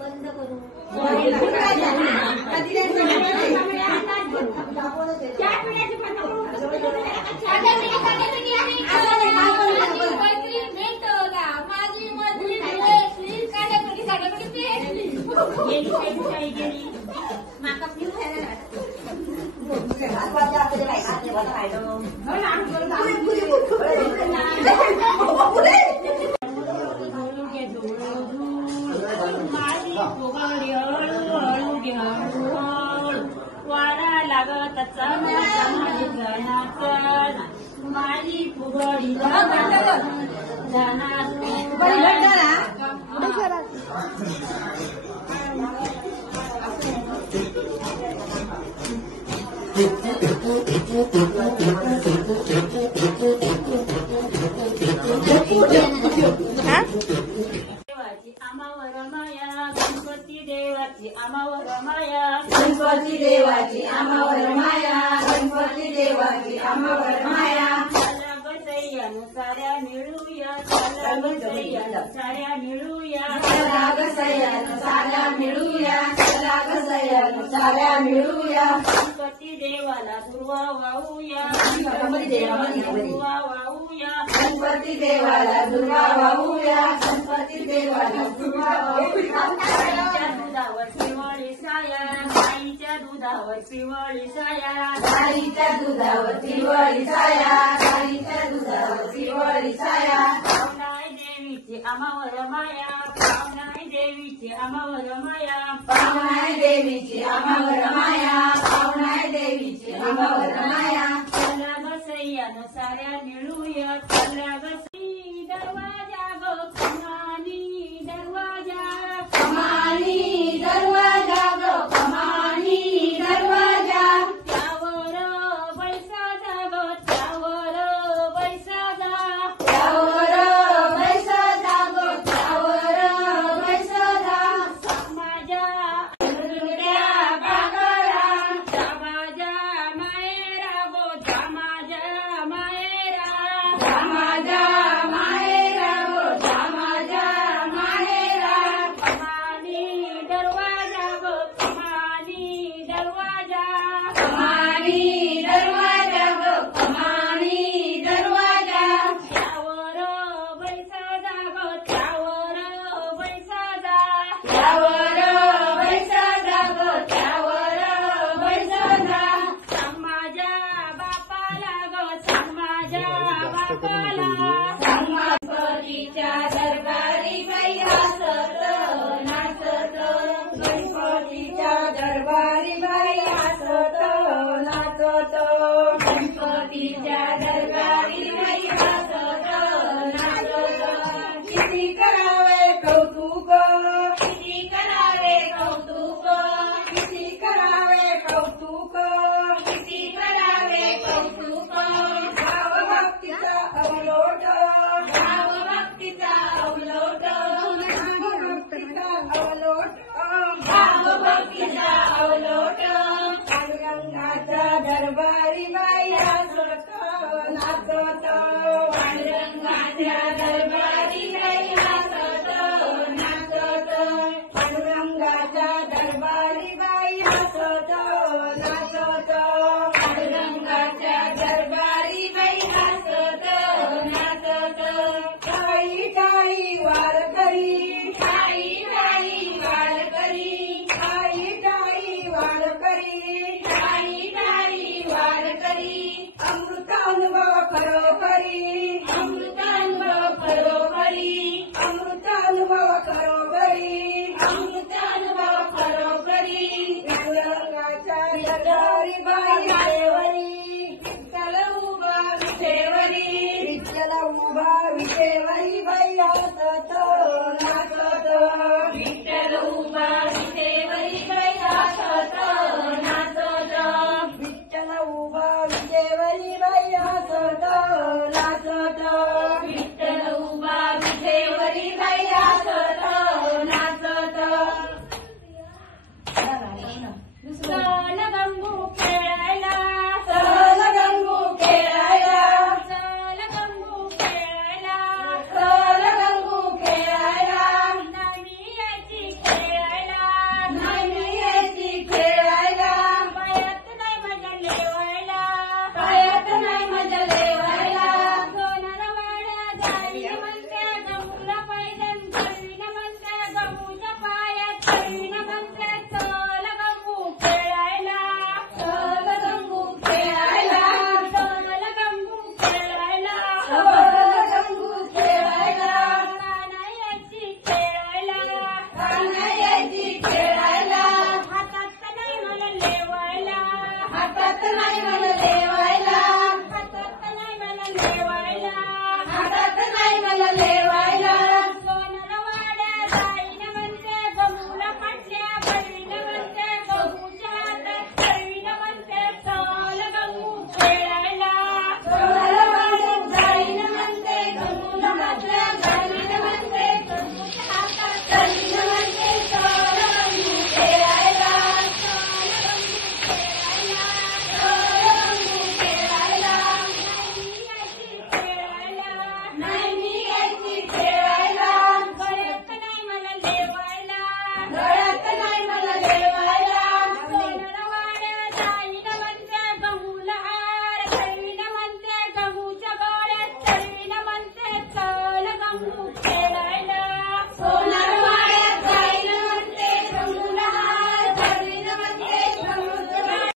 बंद करू वारा लागत माझी फुगडी आमावर माया गणपती देवाची आमावर माया गणपती देवाची आमावर माया गणपती देवाची आमावर माया चला ग सैयानु साऱ्या मिळूया चला ग सैयानु साऱ्या मिळूया चला ग सैयानु साऱ्या मिळूया चला ग सैयानु साऱ्या मिळूया गणपती देवाला दुर्वा वाहूया गणपती देवाला दुर्वा वाहूया गणपती देवाला दुर्वा वाहूया गणपती देवाला दुर्वा वाहूया गाईच्या दुधावर पिवळी साया गाईच्या दुधावर पिवळी साया गाईच्या दुधावर पिवळी साया गाईच्या दुधावर पिवळी साया पावनाय देवीची आमावर माया पावनाय देवीची आमावर माया पावनाय देवीची आमावर माया पावनाय देवीची आमावर माया चला ग सैयानु साऱ्या मिळूया चला ग